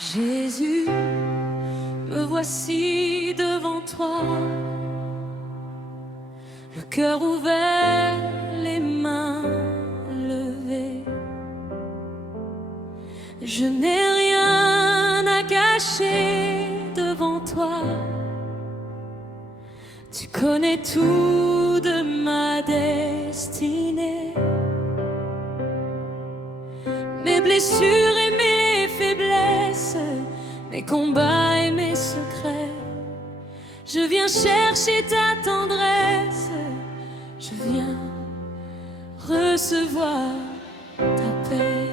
Jésus, me voici devant toi, le cœur ouvert, les mains levées. Je n'ai rien à cacher devant toi. Tu connais tout de ma destinée, mes blessures et mes faiblesses, mes combats et mes secrets. Je viens chercher ta tendresse, je viens recevoir ta paix.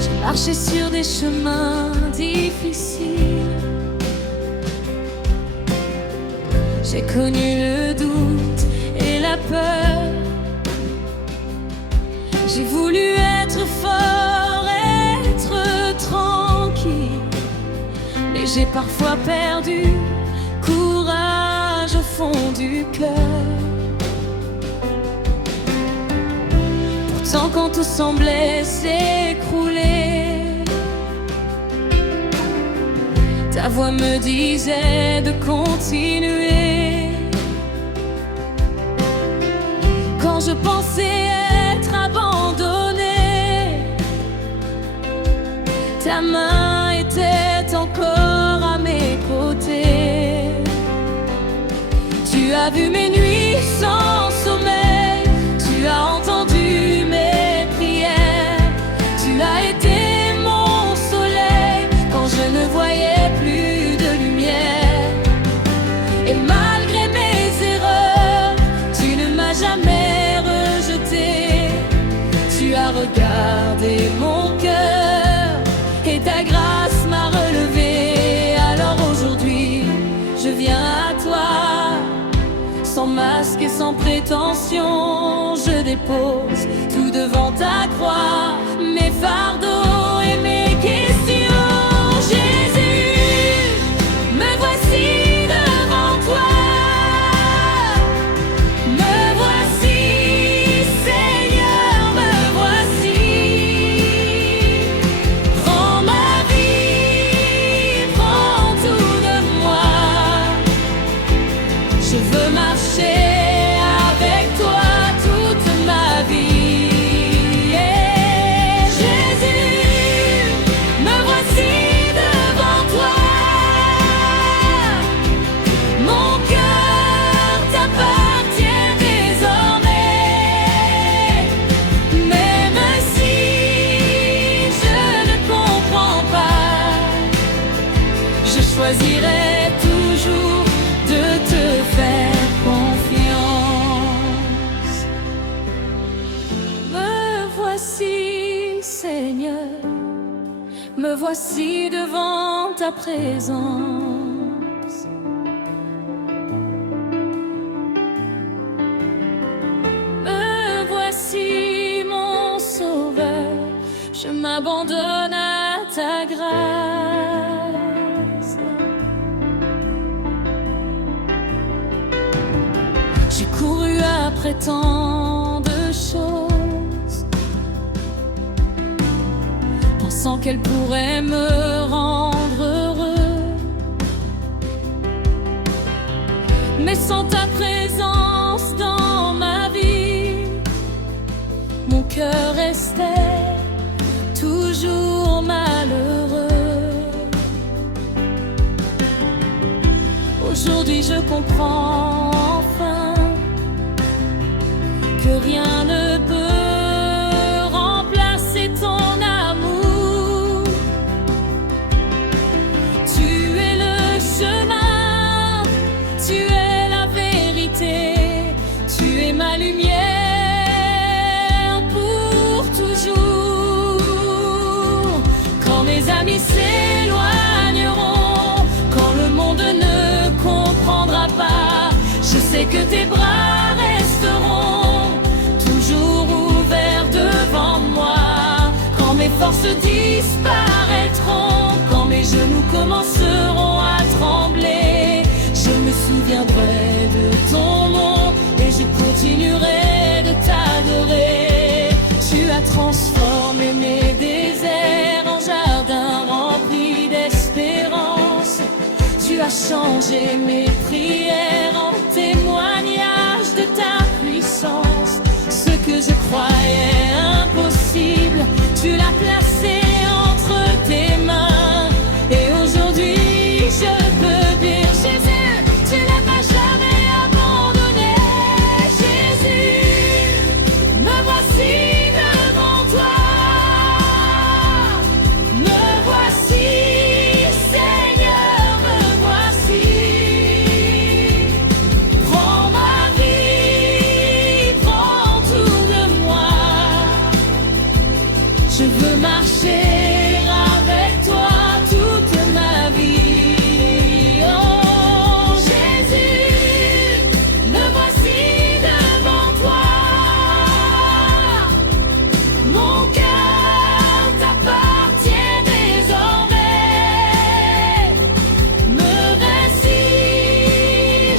J'ai marché sur des chemins difficiles, j'ai connu le doute et la peur. J'ai voulu être fort, être tranquille, mais j'ai parfois perdu courage au fond du cœur. Pourtant quand tout semblait s'écrouler, ta voix me disait de continuer. Quand je pensais être abandonné, ta main était encore à mes côtés. Tu as vu mes nuits sans sommeil, tu as entendu mes prières. Tu as été mon soleil quand je ne voyais plus de lumière. Et malgré mes erreurs, tu ne m'as jamais rejeté. Tu as regardé mon cœur et ta grâce m'a relevé. Alors aujourd'hui, je viens à toi, sans masque et sans prétention. Je dépose tout devant ta croix, mes fardeaux et mes questions. Jésus, me voici devant toi. Me voici, Seigneur, me voici. Prends ma vie, prends tout de moi. Je veux marcher avec toi toute ma vie. Jésus, me voici devant toi. Mon cœur t'appartient désormais. Même si je ne comprends pas, je choisirai toujours de te faire confiance. Me voici, Seigneur, me voici devant ta présence. Me voici, mon Sauveur, je m'abandonne à ta grâce. J'ai couru après tant de choses, pensant qu'elles pourraient me rendre heureux. Mais sans ta présence dans ma vie, mon cœur restait toujours malheureux. Aujourd'hui je comprends enfin que rien ne peut remplacer ton amour. Tu es le chemin, tu es la vérité, tu es ma lumière pour toujours. Quand mes amis s'éloigneront, quand le monde ne comprendra pas, je sais que tes bras resteront toujours ouverts devant moi. Quand mes forces disparaîtront, quand mes genoux commenceront à trembler, je me souviendrai de ton nom et je continuerai de t'adorer. changer mes prières en témoignage de ta puissance. Ce que je croyais impossible, tu l'as placé entre tes mains. Et aujourd'hui, je peux dire, Jésus, tu ne m'as jamais abandonné. Jésus, me voici devant toi. Me voici, Seigneur, me voici. Prends ma vie, prends tout de moi. Je veux marcher avec toi toute ma vie. Oh Jésus, me voici devant toi. Mon cœur t'appartient désormais. Me récit,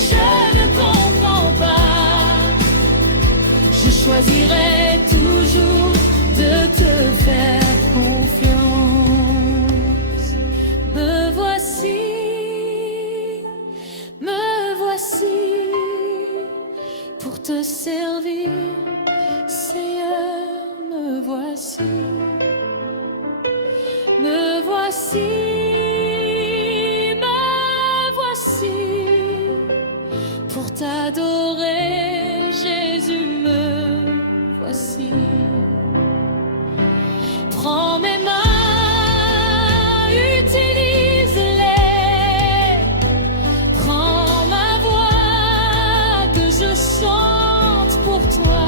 je ne comprends pas. Je choisirai toujours de te faire confiance. Me voici pour te servir, Seigneur, me voici. Me voici, me voici pour t'adorer, Jésus, me voici. Prends mes mains, utilise-les. Prends ma voix, que je chante pour toi.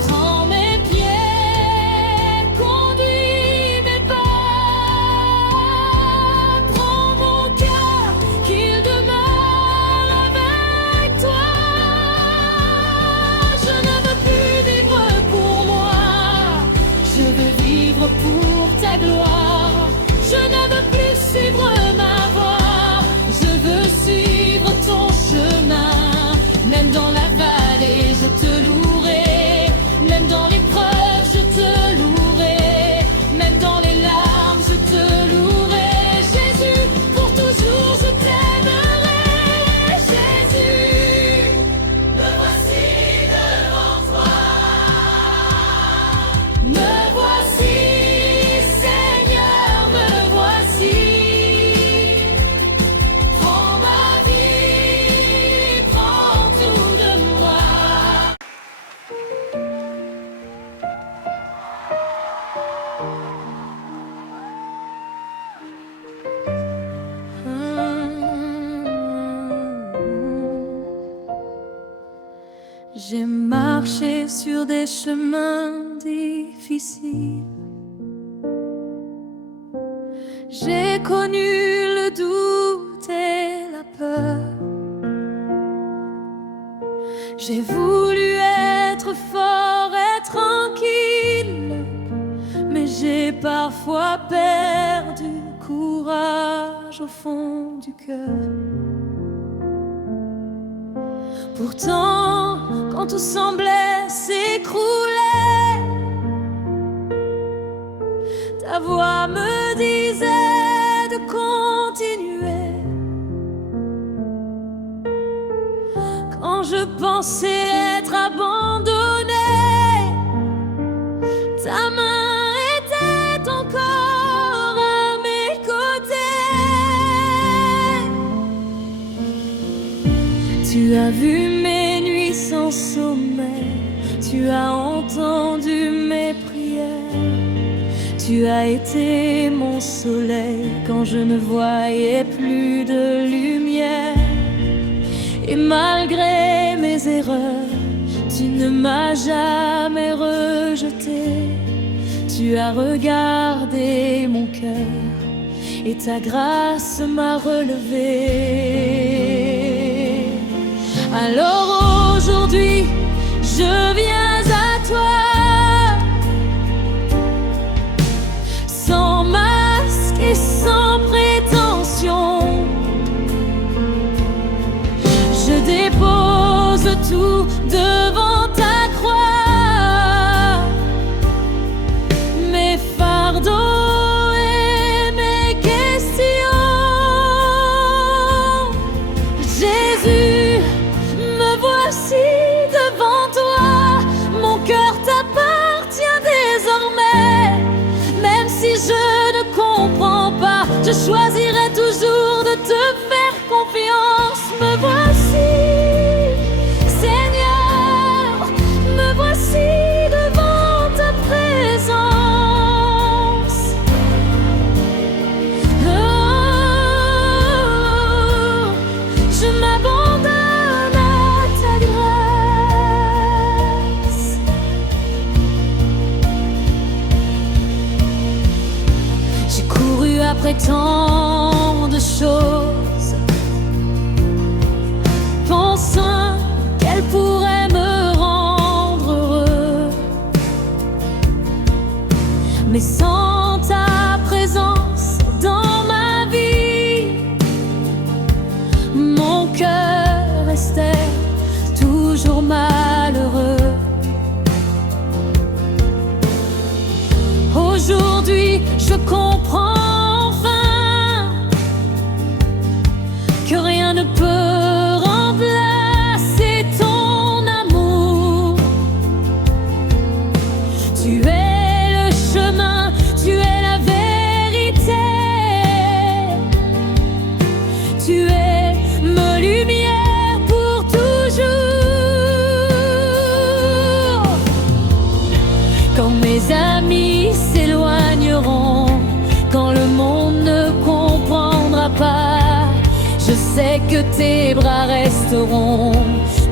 Prends mes pieds, conduis mes pas. Prends mon cœur, qu'il demeure avec toi. Je ne veux plus vivre pour moi. Je veux vivre pour ta gloire. Je ne veux plus suivre ma voie. Je veux suivre ton chemin. Même dans la vallée, je te louerai. Même dans l'épreuve, je te louerai. Même dans les larmes, je te louerai. Jésus, pour toujours, je t'aimerai. Jésus, me voici devant toi. Me voici, Seigneur, me voici. Prends ma vie, prends tout de moi. J'ai marché sur des chemins difficiles. J'ai connu le doute et la peur. J'ai voulu être fort et tranquille, mais j'ai parfois perdu courage au fond du cœur. Pourtant, quand tout semblait s'écrouler, ta voix me disait de continuer. Quand je pensais être abandonnée, ta main était encore à mes côtés. Tu as vu mes nuits sans sommeil, tu as entendu mes prières. Tu as été mon soleil quand je ne voyais plus de lumière. Et malgré mes erreurs, tu ne m'as jamais rejeté. Tu as regardé mon cœur et ta grâce m'a relevé. Alors aujourd'hui, je viens à toi, sans masque et sans prétention. Je dépose tout devant ta croix, mes fardeaux et mes questions. tant de choses, pensant qu'elle pourrait me rendre heureux. Mais sans ta présence dans ma vie, mon cœur restait toujours malheureux. Aujourd'hui, je comprends enfin que rien ne peut remplacer ton amour. Tu es le chemin, tu es la vérité, tu es ma lumière pour toujours. Quand mes amis s'éloigneront, quand le monde ne comprendra pas, je sais que tes bras resteront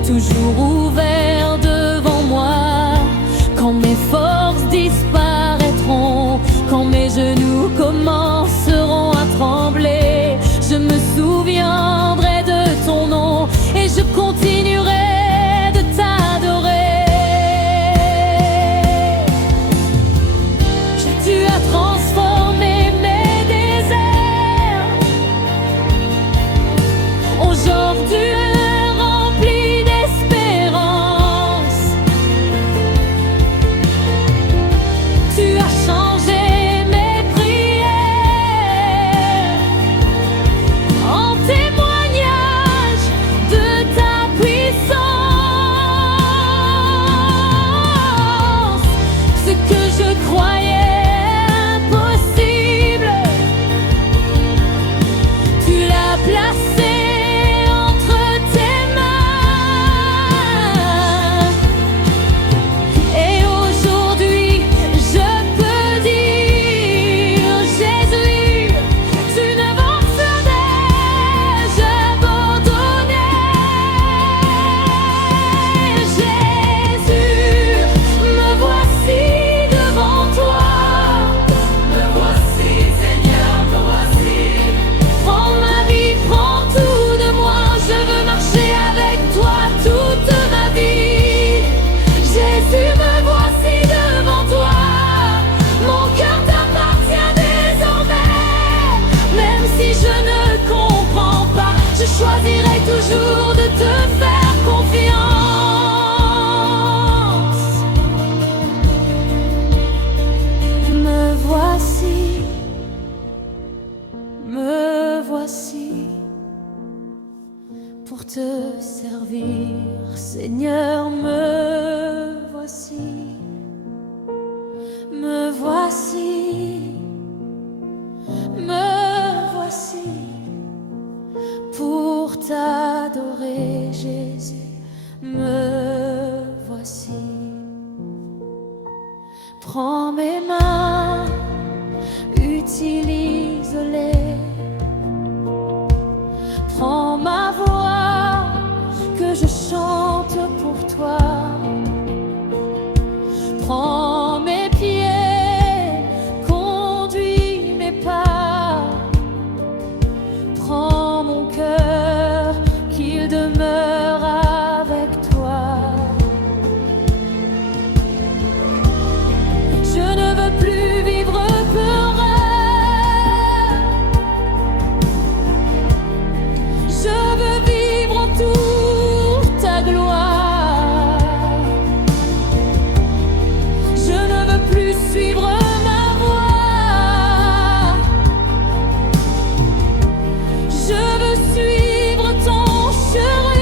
toujours ouverts devant moi. Quand mes forces disparaîtront, quand mes genoux commenceront à trembler, je me souviendrai de ton nom et je continuerai de t'adorer. Tu as transformé mes déserts aujourd'hui remplis d'espérance. Tu as changé mes prières en témoignage de ta puissance. Ce que je croyais placé entre tes mains. Et aujourd'hui, je peux dire, Jésus, tu ne m'abandonnais abandonné. Jésus, me voici devant toi. Me voici, Seigneur, me voici. Prends ma vie, prends tout de moi, je veux marcher avec toi toute ma vie. Jésus, me voici devant toi, mon cœur t'appartient désormais. Même si je ne comprends pas, je choisirai toujours de te faire confiance. Me voici, me voici pour te servir, Seigneur, me voici, me voici, me voici pour t'adorer, Jésus, me voici. Prends mes mains, utilise-les. Prends ma voix, que je chante pour toi. Prends mes pieds, conduis mes pas. Prends mon cœur, qu'il demeure avec toi. Je ne veux plus vivre peureux. Je veux vivre en toute ta gloire. Je ne veux plus suivre ma voie. Je veux suivre ton chemin.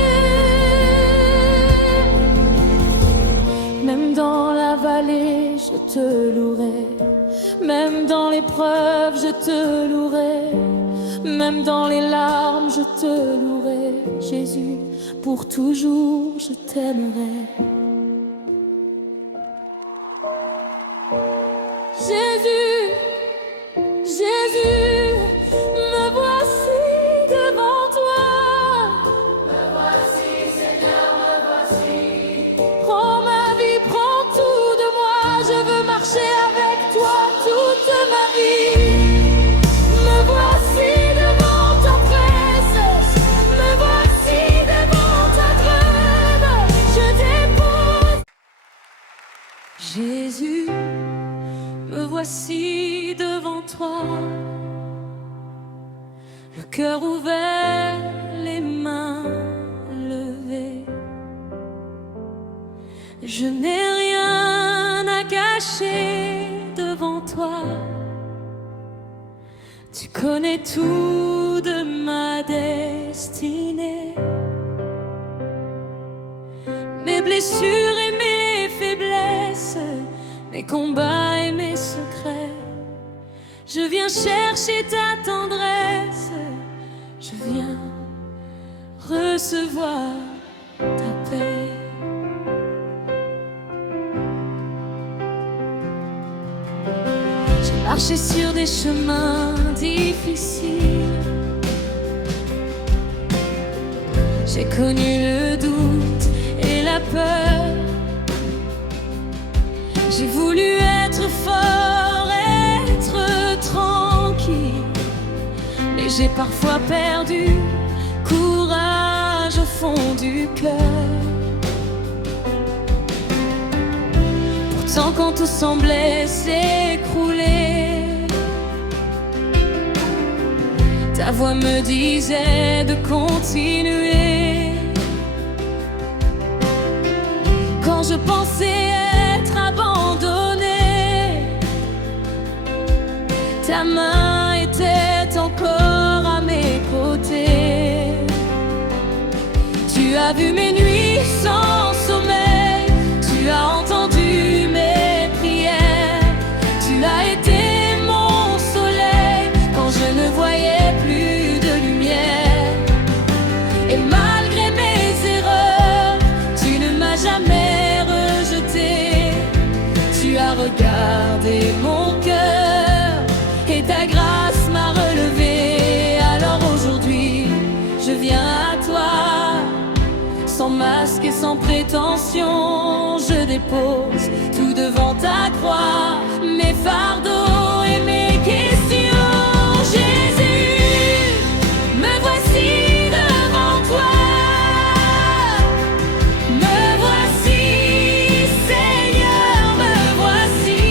Même dans la vallée, je te louerai. Même dans l'épreuve, je te louerai. Même dans les larmes, je te louerai, Jésus, pour toujours je t'aimerai. Jésus, Jésus, me voici devant toi. Me voici, Seigneur, me voici. Prends ma vie, prends tout de moi, je veux marcher avec toi toute ma vie. Me voici. Jésus, me voici devant toi, le cœur ouvert, les mains levées. Je n'ai rien à cacher devant toi. Tu connais tout de ma destinée, mes blessures et mes faiblesses, mes combats et mes secrets. Je viens chercher ta tendresse, je viens recevoir ta paix. J'ai marché sur des chemins difficiles, j'ai connu le doute et la peur. J'ai voulu être fort, être tranquille, mais j'ai parfois perdu courage au fond du cœur. Pourtant quand tout semblait s'écrouler, ta voix me disait de continuer. Quand je pensais être abandonné, ta main était encore à mes côtés. Tu as vu mes nuits sans sommeil, tu as entendu mes prières. Tu as été mon soleil quand je ne voyais plus de lumière. Et malgré mes erreurs, tu ne m'as jamais rejeté. Tu as regardé mon cœur et ta grâce m'a relevé. Alors aujourd'hui, je viens à toi, sans masque et sans prétention. Je dépose tout devant ta croix, mes fardeaux et mes questions. Jésus, me voici devant toi. Me voici, Seigneur, me voici.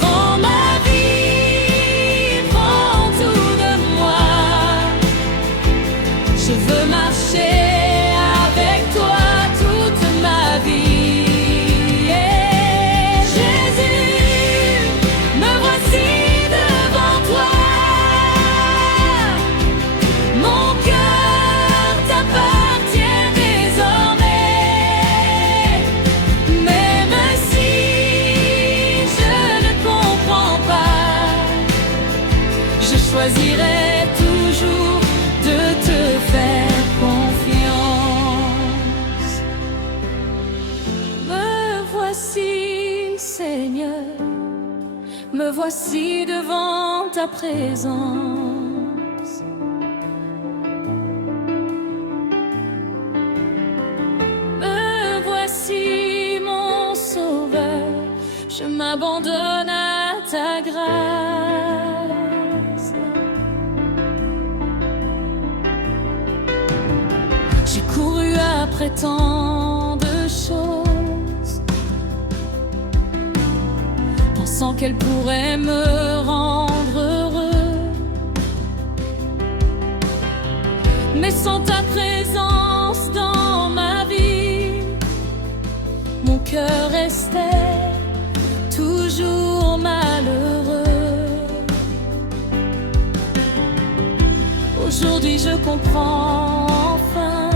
Prends ma vie, prends tout de moi. Je veux marcher avec toi toute ma vie. Jésus, me voici devant toi. Mon cœur t'appartient désormais. Même si je ne comprends pas, je choisirai toujours de te faire confiance. Me voici, Seigneur, me voici devant ta présence. Me voici, mon Sauveur, je m'abandonne à ta grâce. J'ai couru après tant de choses, pensant qu'elles pourraient me rendre heureux. Mais sans ta présence dans ma vie, mon cœur restait toujours malheureux. Aujourd'hui je comprends enfin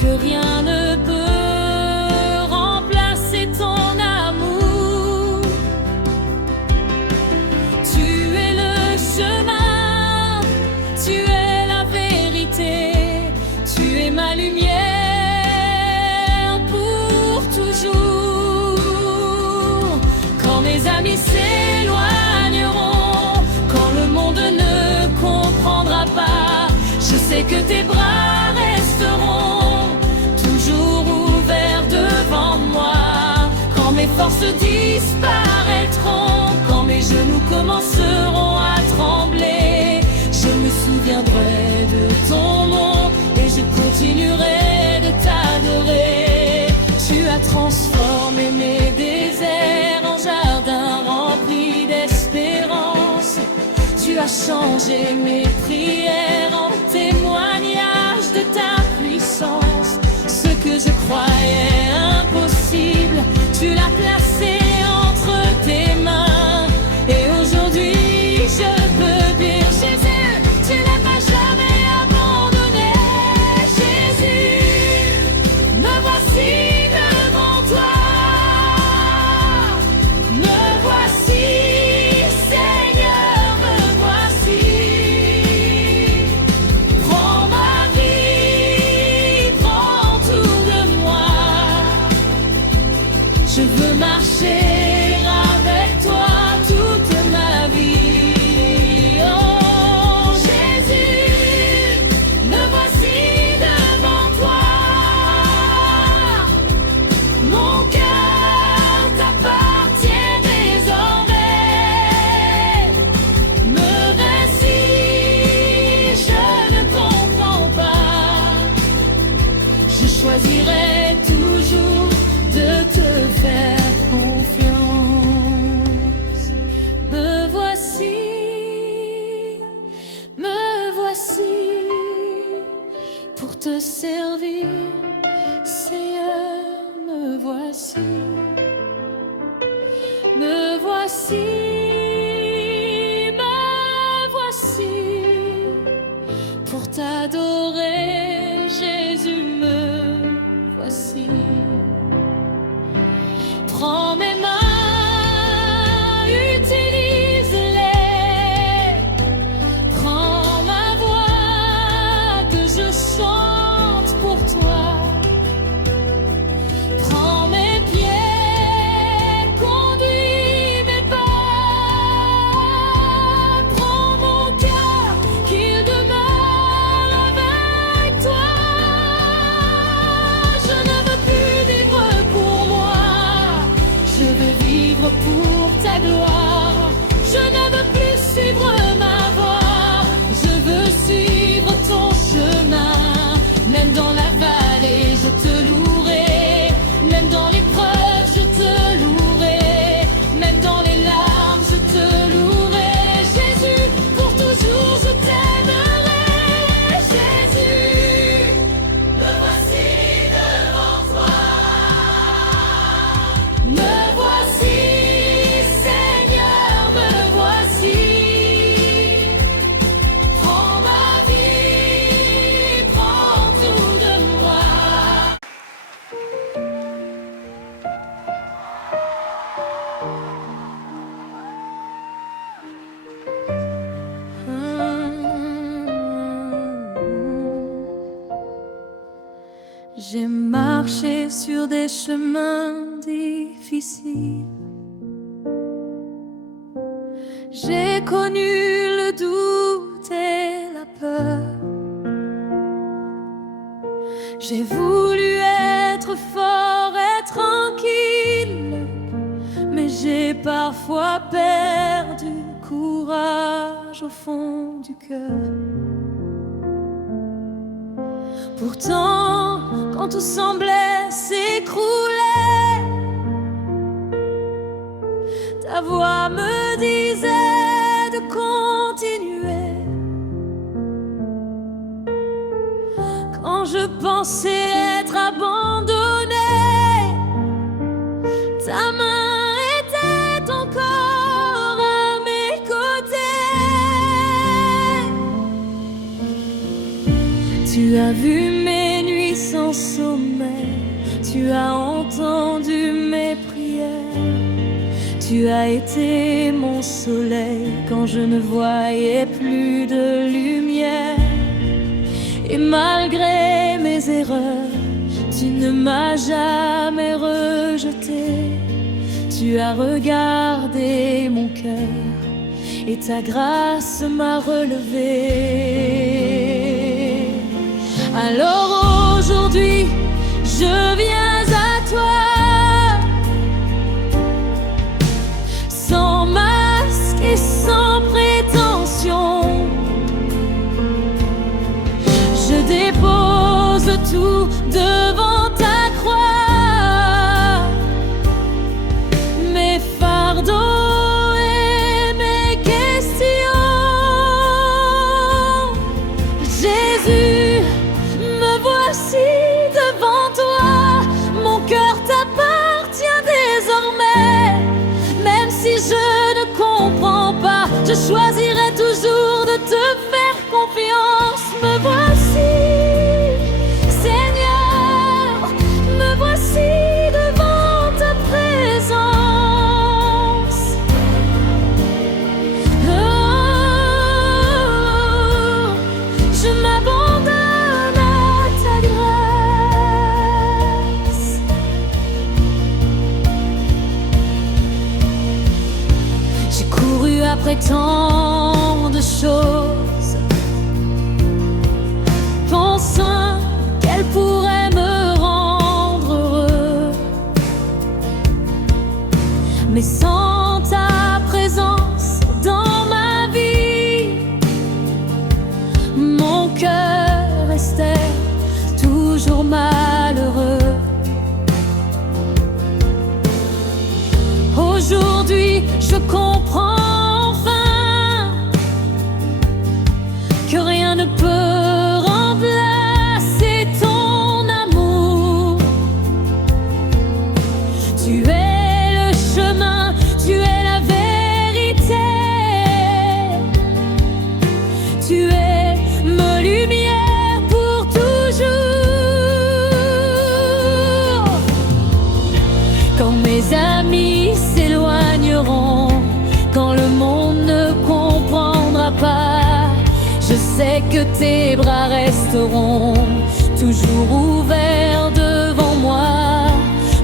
que rien ne peut remplacer ton amour. Tu es le chemin, tu es la vérité, tu es ma lumière pour toujours. Quand mes amis s'éloigneront, quand le monde ne comprendra pas, je sais que tes bras resteront toujours ouverts devant moi. Quand mes forces disparaîtront, quand mes genoux commenceront à trembler, je me souviendrai de ton nom et je continuerai de t'adorer. changer mes prières en témoignage de ta puissance. Ce que je croyais impossible, tu l'as placé entre tes mains. Et aujourd'hui, je peux dire, Jésus, tu ne m'as jamais abandonné. Jésus, me voici devant toi. Me voici, Seigneur, me voici. Prends ma vie, prends tout de moi. Je veux marcher avec toi toute ma vie. Oh Jésus, me voici devant toi. Mon cœur t'appartient désormais. Me récit, je ne comprends pas. Je choisirai toujours de te faire confiance. Me voici pour te servir, Seigneur, me voici. Me voici, me voici pour t'adorer, Jésus, me voici. Prends mes mains, utilise-les. Prends ma voix, que je chante pour toi. Prends mes pieds, conduis mes pas. Prends mon cœur, qu'il demeure avec toi. Je ne veux plus vivre pour moi. Je veux vivre pour ta gloire. Je ne veux plus suivre ma voie. Je veux suivre ton chemin. Même dans la vallée, je te louerai. Même dans l'épreuve, je te louerai. Même dans les larmes, je te louerai. Jésus, pour toujours, je t'aimerai. Jésus, me voici devant toi. Me voici, Seigneur, me voici. Prends ma vie, prends tout de moi. J'ai marché sur des chemins difficiles. J'ai connu le doute et la peur. J'ai voulu être fort et tranquille, mais j'ai parfois perdu courage au fond du cœur. Pourtant, quand tout semblait s'écrouler, ta voix me disait de continuer. Quand je pensais être abandonnée, ta main était encore à mes côtés. Tu as vu mes nuits sans sommeil, tu as entendu mes prières. Tu as été mon soleil quand je ne voyais plus de lumière. Et malgré mes erreurs, tu ne m'as jamais rejeté. Tu as regardé mon cœur et ta grâce m'a relevé. Alors aujourd'hui, je viens à toi, sans masque et sans prétention. Je dépose tout devant ta croix, mes fardeaux et mes questions. et tant de choses, pensant qu'elle pourrait me rendre heureux. Mais sans ta présence dans ma vie, mon cœur restait toujours malheureux. Aujourd'hui, je comprends enfin que rien ne peut remplacer ton amour. Tu es le chemin, tu es la vérité, tu es ma lumière pour toujours. Quand mes amis s'éloigneront, quand le monde ne comprendra pas, je sais que tes bras resteront toujours ouverts devant moi.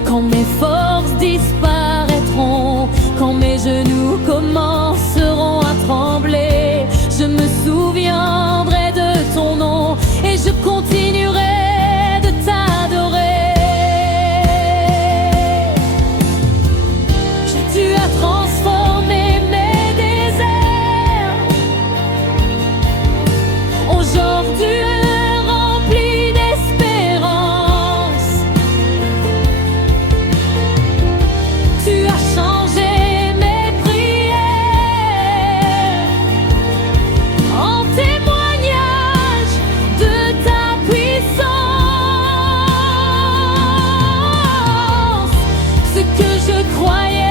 Quand mes forces disparaîtront, quand mes genoux commenceront à trembler, je me souviendrai de ton nom et je continuerai de t'adorer. Tu as transformé mes déserts aujourd'hui remplis d'espérance. Tu as changé mes prières en témoignage de ta puissance. Ce que je croyais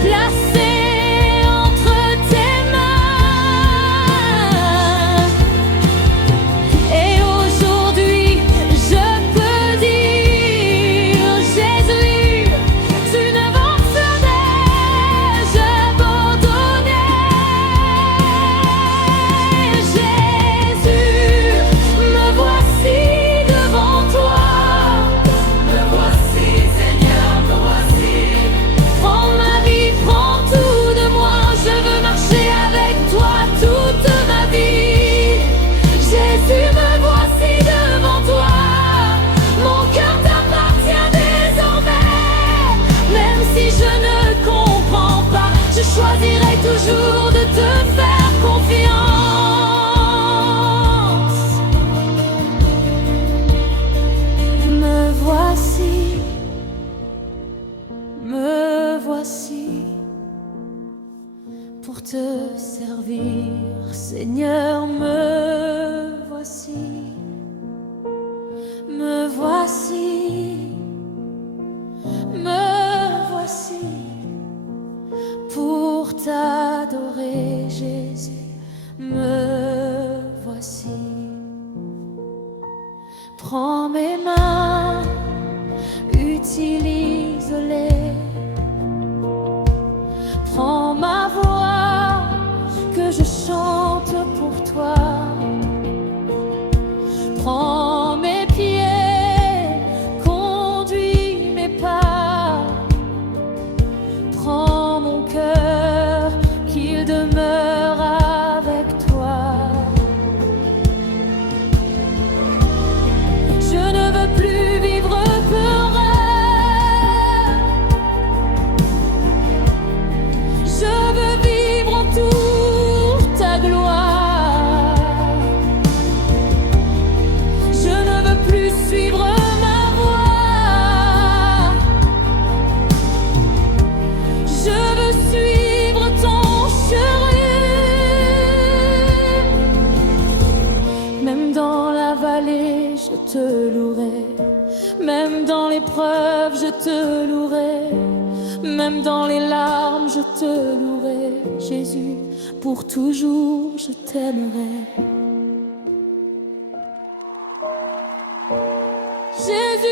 placé entre tes mains. Et aujourd'hui, je peux dire, Jésus, tu ne m'abandonnais, j'abandonnais. Jésus, me voici devant toi. Me voici, Seigneur, me voici. Prends ma vie, prends tout de moi, je veux marcher avec toi toute ma vie. Jésus, me voici devant toi, mon cœur t'appartient désormais. Même si je ne comprends pas, je choisirai toujours de te faire confiance. Me voici, me voici pour te servir, Seigneur, me voici, me voici, me voici pour t'adorer, Jésus, me voici. Prends mes mains, utilise-les. Prends ma voix, que je chante pour toi. Prends mes pieds, conduis mes pas. Prends mon cœur, qu'il demeure avec toi. Je ne veux plus vivre peureux. Je veux vivre en toute ta gloire. Je ne veux plus suivre ma voie. Je veux suivre ton chemin. Même dans la vallée, je te louerai. Même dans l'épreuve, je te louerai. Même dans les larmes, je te louerai. Jésus, pour toujours, je t'aimerai. Jésus.